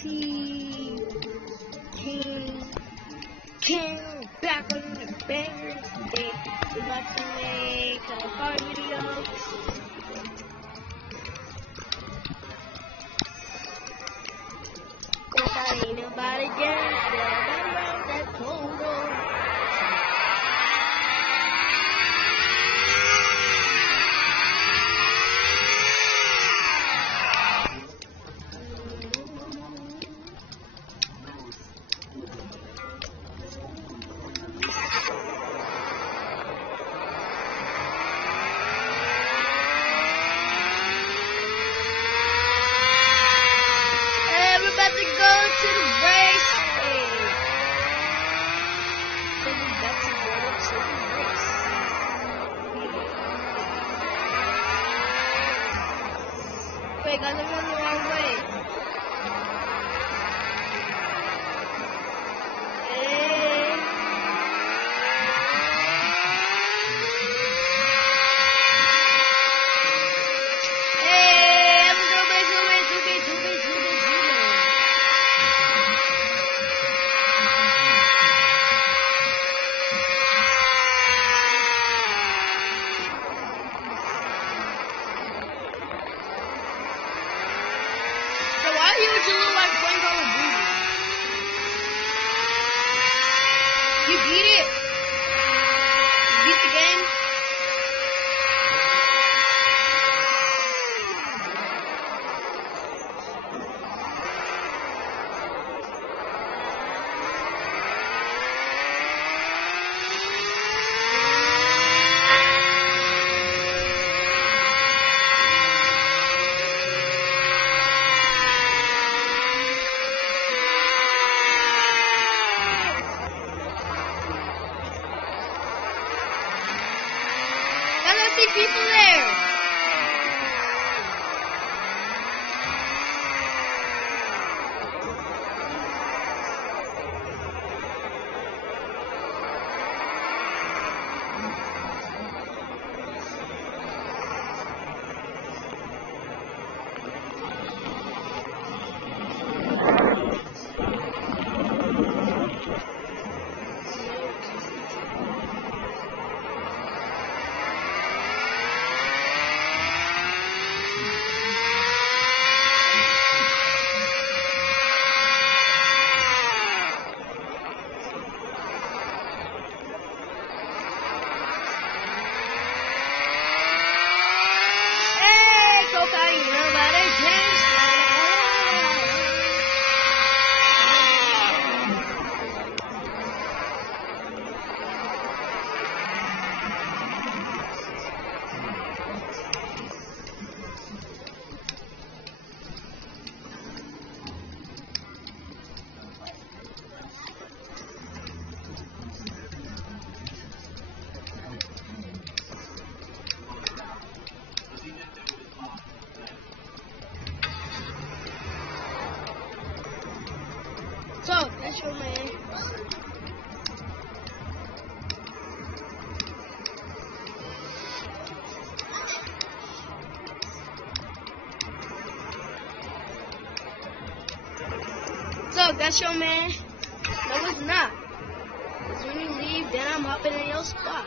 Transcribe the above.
King, back on the bangers. Today we're about to make a hard video. Cause I ain't nobody gets that cold. Wait, guys, I'm going the wrong way. Why would you look like playing Call of Duty? You beat it? You beat the game? People there. So, that's your man. So, that's your man. No, it's not. Because when you leave, then I'm hopping in your spot.